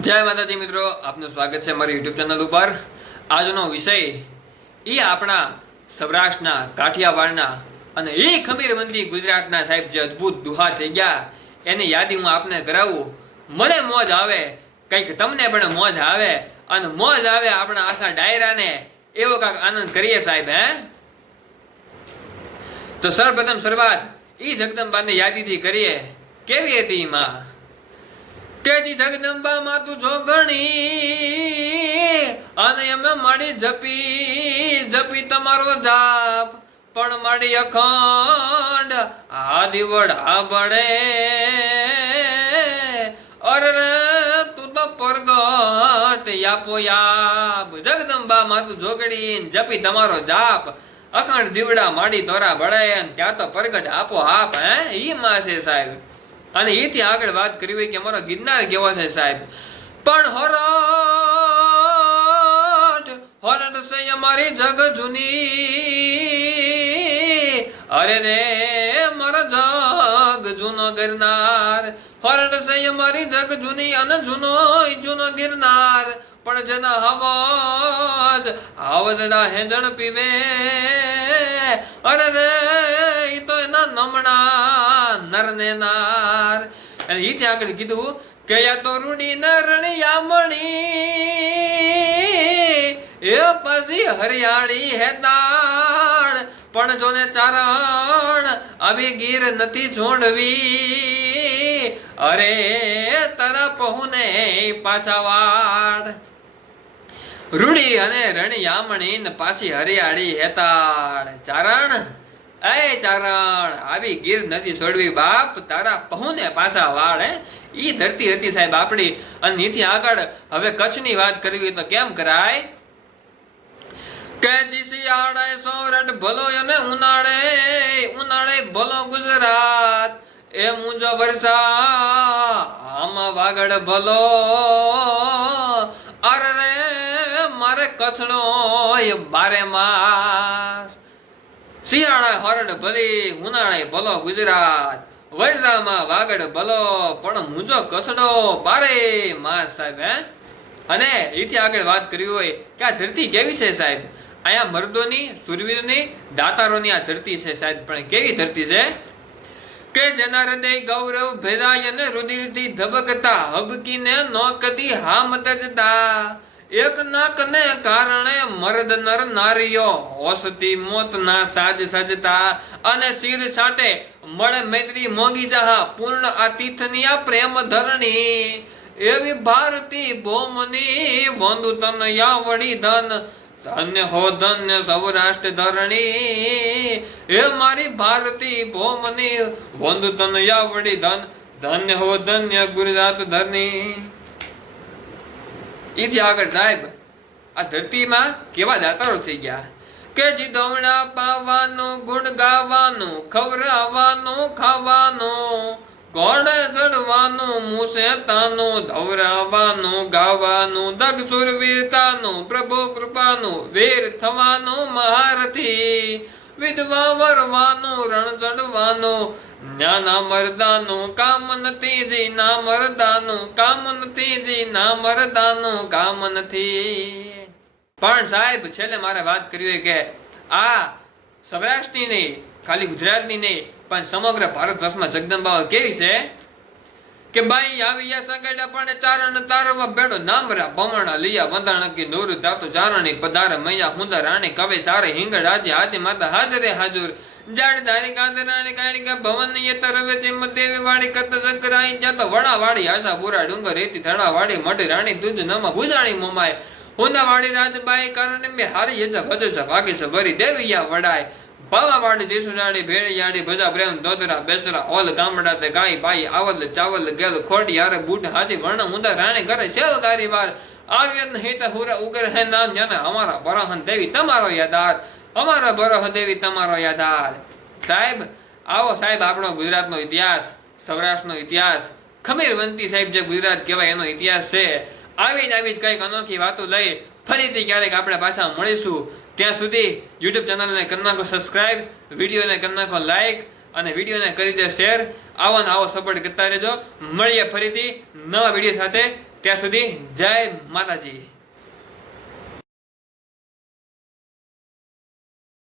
જય માતાજી મિત્રો, આપનું સ્વાગત છે મારી યુટ્યુબ ચેનલ ઉપર। આજનો વિષય એ આપણા સૌરાષ્ટ્રના કાઠિયાવાડના અને એ ખમીરવંતી ગુજરાતના સાહેબ જે અદ્ભુત દુહા થઈ ગયા એની યાદી હું આપને કરાવું। મને મોજ આવે, કંઈક તમને પણ મોજ આવે અને મોજ આવે આપણા આખા ડાયરાને એવો કાંઈક આનંદ કરીએ સાહેબ। તો સર્વપ્રથમ શરૂઆત એ જગદંબાની યાદીથી કરીએ। કેવી હતી માં? તેજી જગદંબા માં તું જોગણી અને અમે માડી જપી જપી તમારો જાપ પણ માડી અખંડ આદિવડ આબડે અરે તું તો પરગટ યાપો યાપ। જગદંબા માં તું જોગણી જપી તમારો જાપ અખંડ દીવડા માડી તોરા બળે ત્યાં તો પરગટ આપો આપ। ઈ માં છે સાહેબ। અને એથી આગળ વાત કરી હોય કે અમારો ગિરનાર કેવો છે સાહેબ। પણ હોરટ છે અમારી જગ જૂની અરે રે મારો જગ જૂનો ગિરનાર। હોરટ છે અમારી જગ જૂની અને જૂનો ગિરનાર પણ જેના હવાજ આવજડા હેજણ પીવે અરે રે ઈ તો એના નમણા નર ને નાર। અને ઈ ત્યાં આગળ કીધું કે યા તો રૂડી ન રણિયામણી એ પછી હરિયાળી હેતાળ પણ જોને ચારણ આવી ગીર નથી છોડવી અરે તારા પહુને પાછાવાડ। રૂડી અને રણિયામણી ને પાછી હરિયાળી હેતાળ ચારણ એ ચારણ આવી ગીર નથી છોડવી બાપ તારા પહુને પાછા વાળ। ઈ ધરતી હતી સાહેબ આપણી। અને નીથી આગળ હવે કચ્છની વાત કરવી તો કેમ કરાય કે શિયાળે સોરઠ ભલો અને ઉનાળે ભલો ગુજરાત એ મુંજો વરસા આમાં વાગડ ભલો અરે રે મારે કચ્છનો બારે માસ। શિયાળા હોરડ ભલી ઉનાળે ભલો ગુજરાત વર્ષામાં વાગડ ભલો પણ મુંજો કચ્છડો બારે માસ સાહેબ। અને એથી આગળ વાત કરવી હોય કે આ ધરતી કેવી છે સાહેબ। અહીંયા મર્દોની સુરવીરની દાતારોની આ ધરતી છે સાહેબ। પણ કેવી ધરતી છે કે જેના હૃદય ગૌરવ ભેદાય અને રુધિરથી ધબકતા હબકીને નો કદી હામ તજતા એક નાક ને કારણે મર્દ નર નારીઓ હોસતી મોત ના સાજ સજતા અને શિર સાટે મળે મૈત્રી મોગી જહા પૂર્ણ આ તીર્થની આ પ્રેમ ધરણી એવી ભારતી ભોમની વંદુ તન યા વળી ધન ધન્ય હો ધન્ય સૌરાષ્ટ્ર ધરણી એ મારી ભારતી ભોમની વંદુ તન યા વળી ધન ધન્ય હો ધન્ય ગુજરાત ધરણી। એથી આગળ સાહેબ આ ધરતીમાં કેવા દાતારો થઈ ગયા કે જીદોમણા પાવાનું ગુણ ગાવાનું ખવરાવાનું ખાવાનું ઘોડે ચડવાનું મુસે તાનું ધવરાવાનું ગાવાનું દગ સુરવીરતાનું પ્રભુ કૃપાનું વીર થવાનું મહારથી વિધવા વરવાનું રણ ચડવાનું જ્ઞાના મરદાનું કામ નથી જી ના મરદાનું કામ નથી જી ના મરદાનું કામ નથી। પણ સાહેબ છેલ્લે મારે વાત કરવી હોય કે આ સૌરાષ્ટ્રની નહીં ખાલી ગુજરાતની નહીં પણ સમગ્ર ભારત વર્ષમાં જગદંબા કેવી છે કે બાઈ આવી સગડા પણ ચારણ તારવા બેડો નામરા બમણા લિયા વંદાણ કે નૂર દાતો ચારણી પધાર મૈયા હુંદા રાણી કવે સારે હિંગડ આજે હાથે માતા હાજરે હાજુર જાડ દારી કાંદરાણી કાણી કા ભવન યે તરવે જેમ દેવી વાડી કત જકરાઈ જાતો વડા વાડી આશા પુરા ડુંગર રેતી ધડા વાડી મઢી રાણી તુજ નમા ભુજાણી મોમાય હુંદા વાડી રાજબાઈ કારણ મે હારી યજ ભજે સ ભાગે સ ભરી દેવિયા વડાય બાવા વાડી દેસુરાડી ભેળિયાડી ભજા પ્રેમ દોદરા બેસરા ઓલ ગામડા તે ગાય બાઈ આવલ ચાવલ ગેલ ખોડી યાર બૂટ હાથી વર્ણ ઊંધા રાણી ઘરે સેવકારી વાર આવ્યન હિત હુરા ઉગર હે નામ જાને અમારા બરહન દેવી તમારો યાદાર અમારા બરહ દેવી તમારો યાદાર। સાહેબ આવો સાહેબ આપણો ગુજરાતનો ઇતિહાસ સૌરાષ્ટ્રનો ઇતિહાસ ખમીરવંતી સાહેબ જે ગુજરાત કહેવાય એનો ઇતિહાસ છે। આવી જ કંઈક અનોખી વાતો લઈ ફરીથી ક્યારેક આપણે પાછા મળીશું। ત્યાં સુધી યુટ્યુબ ચેનલને કરી નાખો સબસ્ક્રાઇબ, વિડીયોને કરી નાખો લાઈક અને વિડીયોને કરી દે શેર। આવો ને આવો સપોર્ટ કરતા રહેજો। મળીએ ફરીથી નવા વિડીયો સાથે। ત્યાં સુધી જય માતાજી.